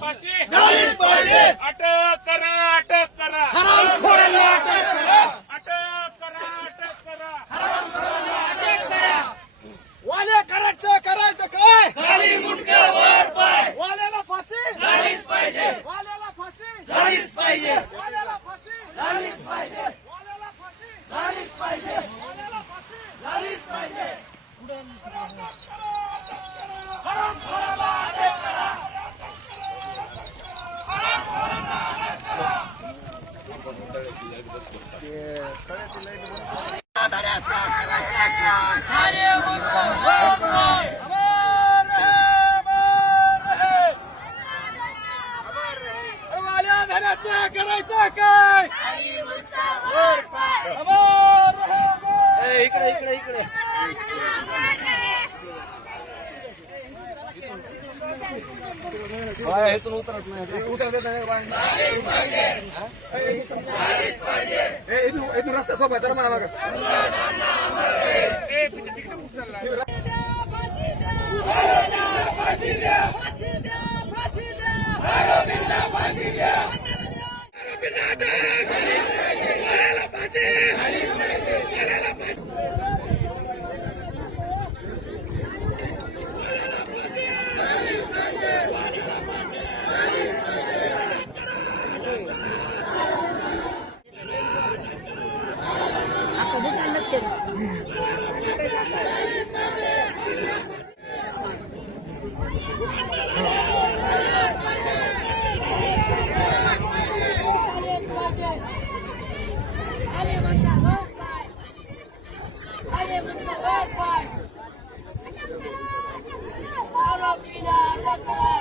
फाशी. झालीच पाहिजे. अटक करा अटक करा. हरामखोरांना अटक करा. अटक करा अटक करा. वाल्या करायचं करायचं काय? खाली मुंडके वर पाय. वाल्याला फाशी? झालीच पाहिजे. वाल्याला फाशी? झालीच पाहिजे. वाल्याला फाशी? झालीच पाहिजे. वाल्याला फाशी? झालीच पाहिजे वाल्याला फाशी झालीच पाहिजे हरामखोराला अटक करा धन्याचा करायचा काय अमर रहे, अमर रहे. वाल्या धनाचा करायचा काय अमर काय? इकडे इकडे इकडे उतरत नाही उतरत नाही इथून रस्ता सोबत जरा मला मागं. ってる。Arabina, akan.